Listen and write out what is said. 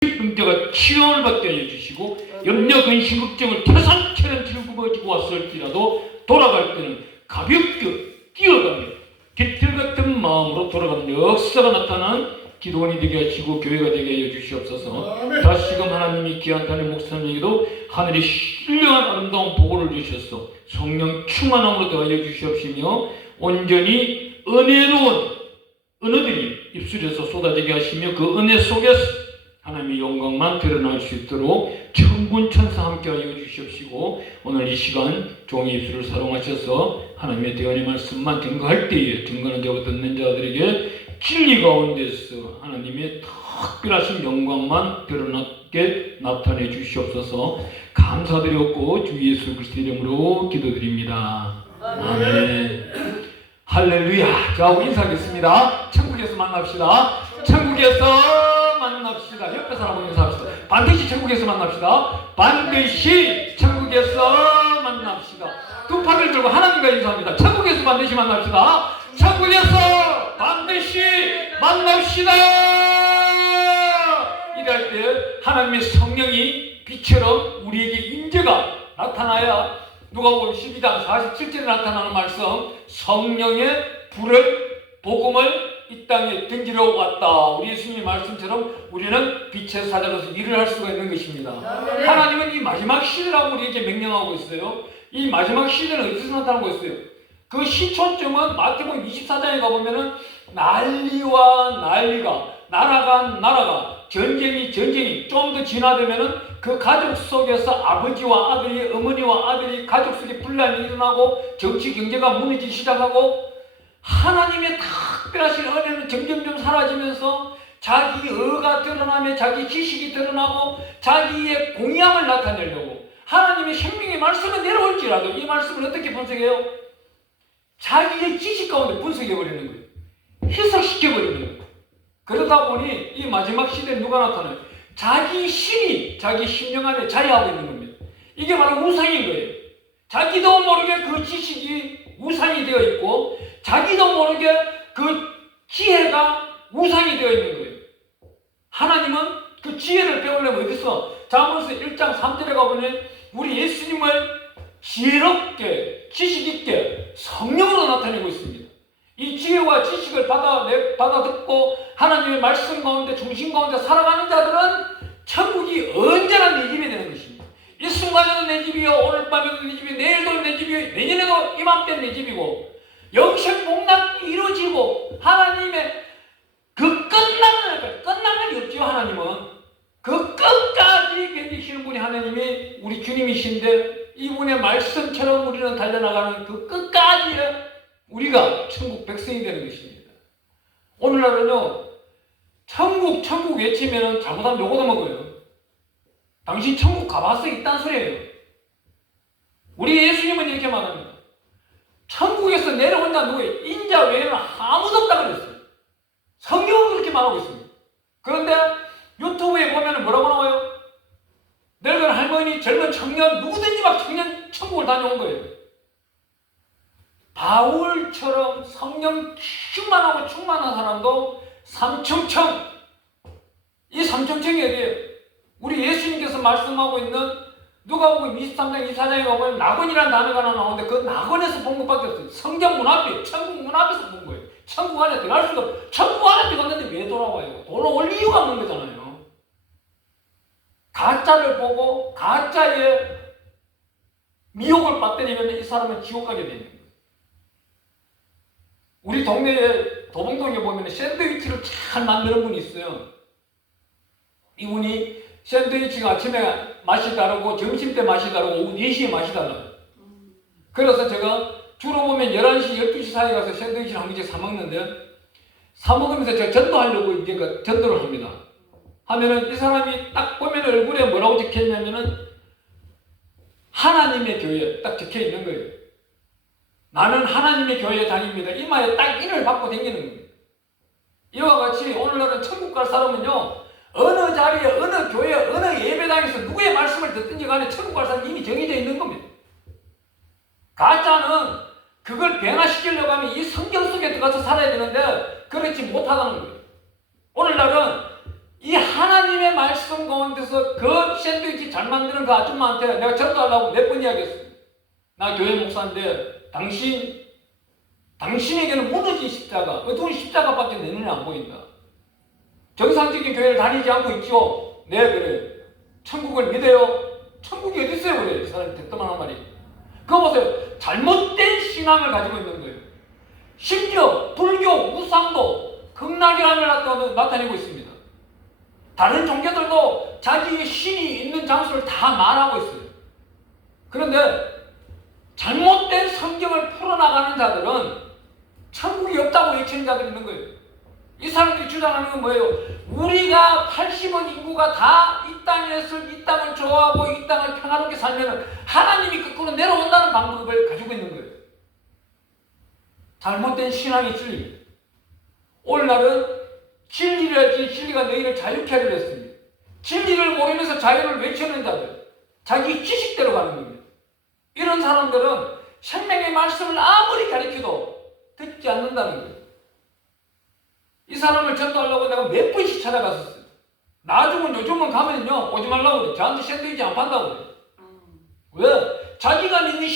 병자가 치료를 받게 해주시고 염려 근심 걱정을 태산처럼 짊어지고 왔을지라도 돌아갈 때는 가볍게 뛰어가며 깃털 같은 마음으로 돌아가는 역사가 나타나는 기도원이 되게 하시고 교회가 되게 해 주시옵소서. 다시금 하나님이 귀한 단임 목사님에게도 하늘의 신령한 아름다운 복을 주셔서 성령 충만함으로 더하여 주시옵시며 온전히 은혜로운 은혜들이 입술에서 쏟아지게 하시며 그 은혜 속에서 하나님의 영광만 드러날 수 있도록 천군 천사 함께하여 주시옵시고 오늘 이 시간 종의 입술을 사용하셔서 하나님의 대언의 말씀만 증거할 때에 증거는 자고 듣는 자들에게 진리 가운데서 하나님의 특별하신 영광만 드러나게 나타내 주시옵소서. 감사드렸고 주 예수 그리스도 이름으로 기도드립니다. 아멘. 할렐루야. 저하고 인사하겠습니다. 천국에서 만납시다. 천국에서 만납시다. 옆에 사람하고 인사합시다. 반드시 천국에서 만납시다. 반드시 천국에서 만납시다. 두 팔을 들고 하나님과 인사합니다. 천국에서 반드시 만납시다. 천국에서 반드시 만납시다. 이럴 때 하나님의 성령이 빛처럼 우리에게 임재가 나타나야 누가복음 12장 47절에 나타나는 말씀 성령의 불을 복음을 이 땅에 던지러 왔다. 우리 예수님의 말씀처럼 우리는 빛의 사자로서 일을 할 수가 있는 것입니다. 하나님은 이 마지막 시대라고 우리에게 명령하고 있어요. 이 마지막 시대는 어디서 나타나고 있어요? 그 시초점은 마태복음 24장에 가보면은 난리와 난리가 나라가 전쟁이 좀 더 진화되면은 그 가족 속에서 아버지와 아들이 어머니와 아들이 가족 속에 분란이 일어나고 정치 경제가 무너지기 시작하고 하나님의 특별하신 은혜는 점점점 사라지면서 자기 의가 드러나며 자기 지식이 드러나고 자기의 공의함을 나타내려고 하나님의 생명의 말씀은 내려올지라도 이 말씀을 어떻게 분석해요? 자기의 지식 가운데 분석해버리는 거예요. 해석시켜버리는 거예요. 그러다 보니 이 마지막 시대에 누가 나타나요? 자기 신이 자기 심령 안에 자리하고 있는 겁니다. 이게 바로 우상인 거예요. 자기도 모르게 그 지식이 우상이 되어 있고 자기도 모르게 그 지혜가 우상이 되어 있는 거예요. 하나님은 그 지혜를 배우려면 어디서? 잠언서 1장 3절에 가보면 우리 예수님을 지혜롭게 지식 있게 성령으로 나타내고 있습니다. 이 지혜와 지식을 받아 듣고 하나님의 말씀 가운데 중심 가운데 살아가는 자들은 천국이 언제나 내 집이 되는 것입니다. 이 순간에도 내 집이요, 오늘 밤에도 내 집이요, 내일도 내 집이요, 내년에도 이맘때는 내 집이고 영생 복락이 이루어지고 하나님의 그 끝난 날이 없지요. 하나님은 그 끝까지 견디시는 분이 하나님이 우리 주님이신데 이분의 말씀처럼 우리는 달려나가는 그 끝까지 우리가 천국 백성이 되는 것입니다. 오늘날은요 천국 외치면 잘못하면 요거도 먹어요. 당신 천국 가봤어? 이딴 소리예요. 우리 예수님은 이렇게 말합니다. 천국에서 내려온 자 누구예요? 인자 외에는 아무도 없다 그랬어요. 성경은 그렇게 말하고 있습니다. 그런데 유튜브에 보면 뭐라고 나와요? 늙은 할머니, 젊은 청년, 누구든지 막 청년 천국을 다녀온 거예요. 바울처럼 성령 충만하고 충만한 사람도 삼청청, 이 삼청청이 어디에요? 우리 예수님께서 말씀하고 있는 누가복음 23장 24장에 가보면 낙원이라는 단어가 하나 나오는데 그 낙원에서 본 것밖에 없어요. 성경 문 앞에, 천국 문 앞에서 본 거예요. 천국 안에 들어갈 수가 없어요. 천국 안에 들어갔는데 왜 돌아와요? 돌아올 이유가 없는 거잖아요. 가짜를 보고 가짜의 미혹을 받들이면 이 사람은 지옥 가게 되는 거예요. 우리 동네에 도봉동에 보면 샌드위치를 잘 만드는 분이 있어요. 이분이 샌드위치가 아침에 맛이 다르고 점심때 맛이 다르고 오후 4시에 맛이 달라요. 그래서 제가 주로 보면 11시, 12시 사이에 가서 샌드위치를 한 개씩 사 먹는데 사 먹으면서 제가 전도하려고 이제 그 전도를 합니다. 하면은 이 사람이 딱 보면 얼굴에 뭐라고 적혀 있냐면은 하나님의 교회 딱 적혀 있는 거예요. 나는 하나님의 교회에 다닙니다. 이마에 딱 인을 받고 다니는 거예요. 이와 같이 오늘날은 천국 갈 사람은요 어느 자리에 어느 교회 어느 예배당에서 누구의 말씀을 듣든지 간에 천국 갈 사람은 이미 정해져 있는 겁니다. 가짜는 그걸 변화시키려고 하면 이 성경 속에 들어가서 살아야 되는데 그렇지 못하다는 거예요. 오늘날은 이 하나님의 말씀 가운데서 그 샌드위치 잘 만드는 그 아줌마한테 내가 전도하려고 몇 번 이야기했어요. 나 교회 목사인데 당신에게는 무너진 십자가, 어두운 십자가밖에 내 눈에 안 보인다. 정상적인 교회를 다니지 않고 있죠. 네, 그래. 천국을 믿어요. 천국이 어디 있어요, 그래. 이 사람이 대뜸하는 말이. 그거 보세요. 잘못된 신앙을 가지고 있는 거예요. 심지어 불교, 우상도 극락이라는 걸 나타내고 있습니다. 다른 종교들도 자기의 신이 있는 장소를 다 말하고 있어요. 그런데 잘못된 성경을 풀어나가는 자들은 천국이 없다고 외치는 자들이 있는 거예요. 이 사람들이 주장하는 건 뭐예요? 우리가 80억 인구가 다 이 땅에서 이 땅을 좋아하고 이 땅을 평화롭게 살면 하나님이 거꾸로 내려온다는 방법을 가지고 있는 거예요. 잘못된 신앙의 진리. 오늘날은 진리를 진리가 너희를 자유케 하리라 했습니다. 진리를 모르면서 자유를 외치는 자들, 자기 지식대로 가는 겁니다. 이런 사람들은 생명의 말씀을 아무리 가르쳐도 듣지 않는다는 거예요. 이 사람을 전도하려고 내가 몇 번씩 찾아갔었어요. 나중은 요즘은 가면요 오지 말라고 그래. 저한테 샌드위치 안 판다고 그래. 왜? 자기가 믿는